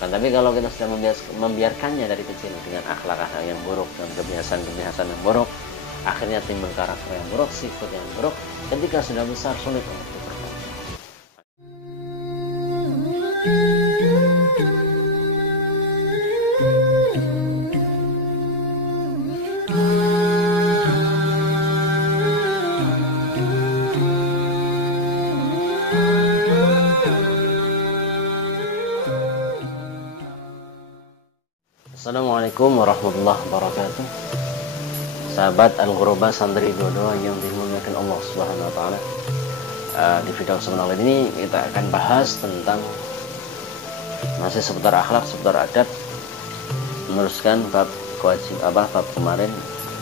Kan tapi kalau kita sudah membiarkannya dari kecil dengan akhlak-akhlak yang buruk dan kebiasaan-kebiasaan yang buruk, akhirnya timbul karakter yang buruk, sifat yang buruk. Ketika sudah besar sulit untuk diperbaiki. Assalamualaikum warahmatullahi wabarakatuh. Sahabat Al-Ghuraba Santri 22 yang dimuliakan Allah Subhanahu wa taala. Di video sebelum ini kita akan bahas tentang masih seputar akhlak, seputar adab. Meneruskan bab bab kemarin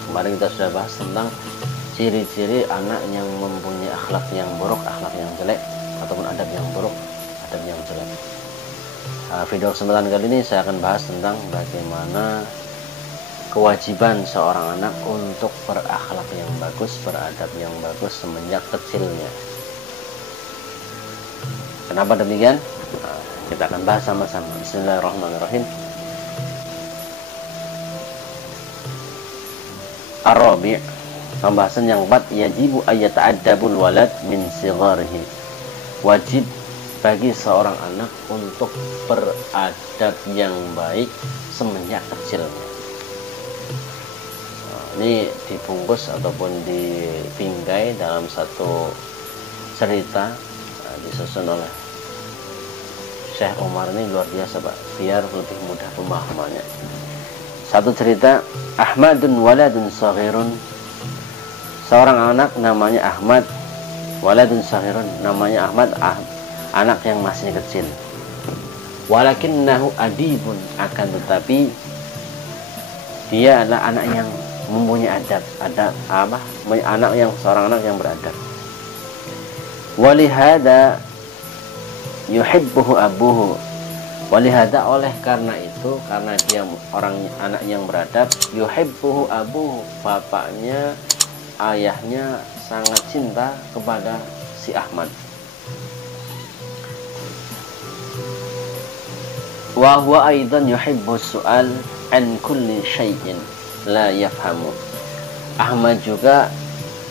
kita sudah bahas tentang ciri-ciri anak yang mempunyai akhlak yang buruk, akhlak yang jelek ataupun adab yang buruk, adab yang jelek. Video kesempatan kali ini saya akan bahas tentang bagaimana kewajiban seorang anak untuk berakhlak yang bagus, beradab yang bagus semenjak kecilnya. Kenapa demikian? Kita akan bahas sama-sama. Bismillahirrahmanirrahim. Ar-Rabi', pembahasan yang keempat, yajibu ayyata'addabul walad min sigharihi. Wajib bagi seorang anak untuk beradab yang baik semenjak kecilnya. Ini dibungkus ataupun dibingkai dalam satu cerita disusun oleh Syekh Umar. Ini luar biasa Pak, biar lebih mudah pemahamannya. Satu cerita, Ahmadun waladun saghirun. Seorang anak namanya Ahmad, waladun saghirun, namanya Ahmad, anak yang masih kecil. Walakinnahu adibun, akan tetapi dia adalah anak yang mempunyai adab, seorang anak yang beradab. Walihada yuhibbuhu abuhu. Walihada, oleh karena itu, karena dia anak yang beradab, yuhibbuhu abuhu, bapaknya, ayahnya sangat cinta kepada si Ahmad. Wa huwa aidan yuhibbu su'al an kulli syai'in la yafhamu. Ahmad juga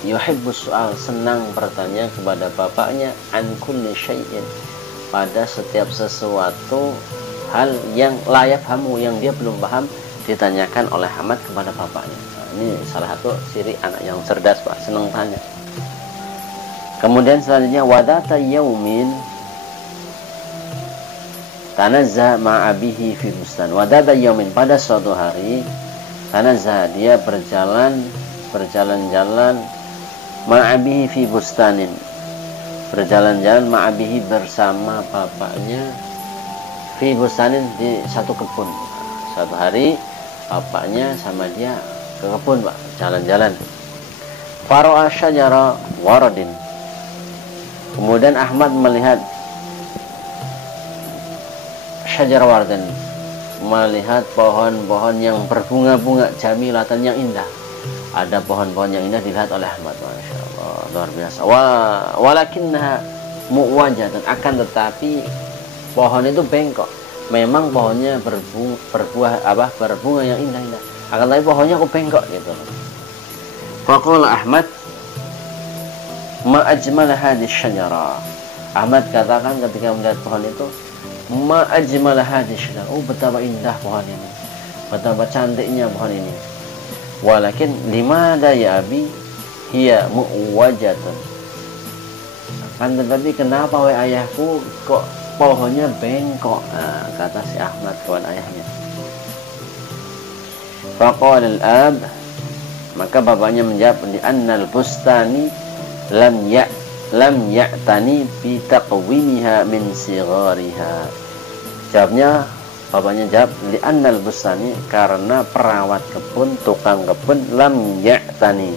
yuhibbu su'al, senang bertanya kepada bapaknya, an kulli syai'in, pada setiap sesuatu hal yang la yafhamu, yang dia belum paham, ditanyakan oleh Ahmad kepada bapaknya. Ini salah satu ciri anak yang cerdas Pak, senang tanya. Kemudian selanjutnya, wadata yaumin tanazza ma'abihi fi bustan. Wadada yaumin, pada suatu hari, tanazza, dia berjalan-jalan ma'abihi fi bustanin, berjalan-jalan ma'abihi, bersama bapaknya, fi bustanin, di satu kebun. Suatu hari bapaknya sama dia ke kebun Pak, jalan-jalan. Fara'a syajara waradin. Kemudian Ahmad melihat syajar wardan, melihat pohon-pohon yang berbunga-bunga, jamilatan, yang indah. Ada pohon-pohon yang indah dilihat oleh Ahmad, Masya Allah, luar biasa. Walakinnaha mu'wajatan, akan tetapi pohon itu bengkok. Memang pohonnya berbunga yang indah-indah, akan tetapi pohonnya kok bengkok gitu. Faqala Ahmad, ma ajmal hadhihi syajara. Ahmad katakan ketika melihat pohon itu, ma ajmal hadhihi syajara, oh betapa indah pohon ini, betapa cantiknya pohon ini. Walakin limada ya abi hiya muwajatun, akan tetapi kenapa wahai ayahku kok pohonnya bengkok? Nah, kata si Ahmad kepada ayahnya. Faqala al-ab, maka bapaknya menjawab, li annal bustani lam ya'tani bi taqwimiha min sighariha. Jawabnya, bapaknya jawab, li annal bustani, karena perawat kebun, tukang kebun, lam ya'tani,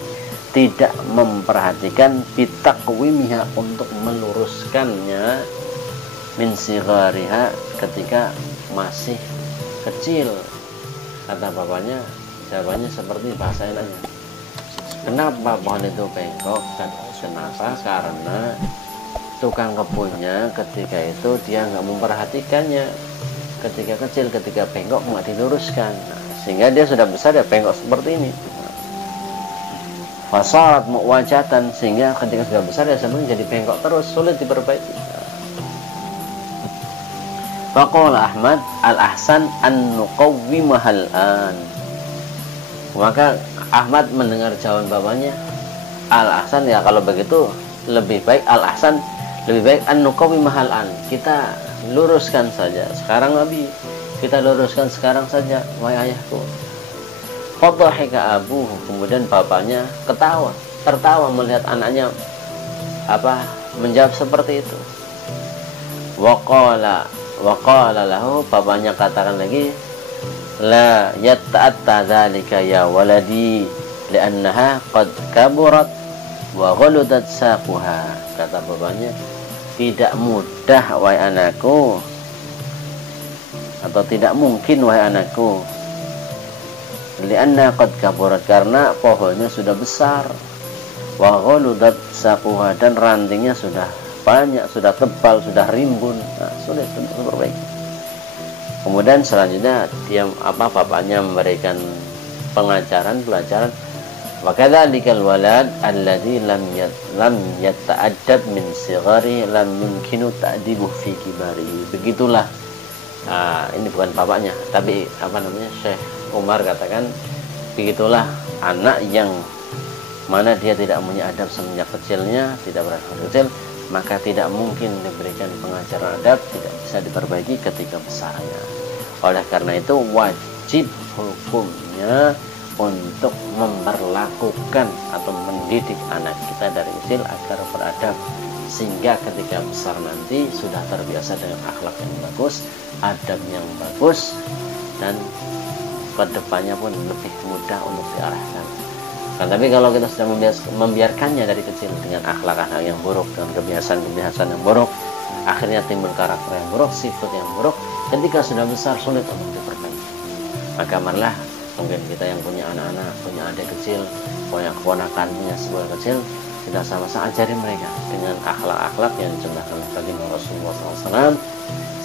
tidak memperhatikan, bi taqwimiha, untuk meluruskannya, min sighariha, ketika masih kecil. Kata bapaknya, jawabannya seperti bahasa enaknya. Kenapa pohon itu bengkok? Kenapa? Karena tukang kebunnya ketika itu dia nggak memperhatikannya. ketika kecil, ketika bengkok nggak diluruskan, sehingga dia sudah besar ya bengkok seperti ini. Fasarat muwajatan, sehingga ketika sudah besar ya sebenarnya jadi bengkok terus, sulit diperbaiki. Faqala Ahmad al-ahsan an nuqawwimahal an. Maka Ahmad mendengar jawaban bapaknya, al-ahsan ya kalau begitu lebih baik, al-ahsan lebih baik an nuqawwimahal an, kita luruskan saja sekarang Nabi, kita luruskan sekarang saja wahai ayahku. Fadhahika abuhu, kemudian bapaknya tertawa melihat anaknya menjawab seperti itu. Waqala lahu, bapaknya katakan lagi, la yatta'atta dzalika ya waladi li'annaha qad kaburat wa ghaladat saquha. Kata bapaknya, tidak mudah wahai anakku, atau tidak mungkin wahai anakku, li'anna qad kaburat, karena pohonnya sudah besar, wa ghaladat saquha, dan rantingnya sudah banyak, sudah tebal, sudah rimbun, sulit untuk diperbaiki. Kemudian selanjutnya bapaknya memberikan pelajaran, wa kadzalikal walad alladzi lam yata'addab min sighari lam yumkinu ta'dibuh fi kibari. Begitulah, ini bukan bapaknya tapi Syekh Umar katakan, begitulah anak yang mana dia tidak punya adab semenjak kecilnya, tidak berakhlak kecil, maka tidak mungkin diberikan pengajaran adab, tidak bisa diperbaiki ketika besarnya. Oleh karena itu wajib hukumnya untuk memperlakukan atau mendidik anak kita dari kecil agar beradab, sehingga ketika besar nanti sudah terbiasa dengan akhlak yang bagus, adab yang bagus, dan kedepannya pun lebih mudah untuk diarahkan. Tapi kalau kita sudah membiarkannya dari kecil dengan akhlak-akhlak yang buruk, dengan kebiasaan-kebiasaan yang buruk, akhirnya timbul karakter yang buruk, sifat yang buruk, ketika sudah besar sulit untuk diperbaiki. Maka marilah mungkin kita yang punya anak-anak, punya adik kecil, punya keponakan, punya sebuah kecil, kita sama-sama ajari mereka dengan akhlak-akhlak yang dicontohkan oleh baginda Rasulullah SAW,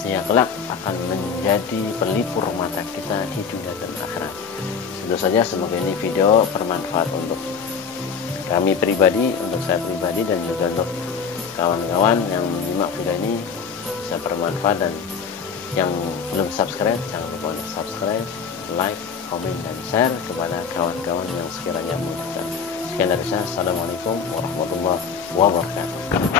sehingga kelak akan menjadi pelipur mata kita di dunia dan akhirat. Tentu saja semoga ini video bermanfaat untuk kami pribadi, untuk saya pribadi, dan juga untuk kawan-kawan yang menyimak video ini bisa bermanfaat. Dan yang belum subscribe, jangan lupa untuk subscribe, like, komen, dan share kepada kawan-kawan yang sekiranya membutuhkan. Sekian dari saya. Assalamualaikum warahmatullahi wabarakatuh.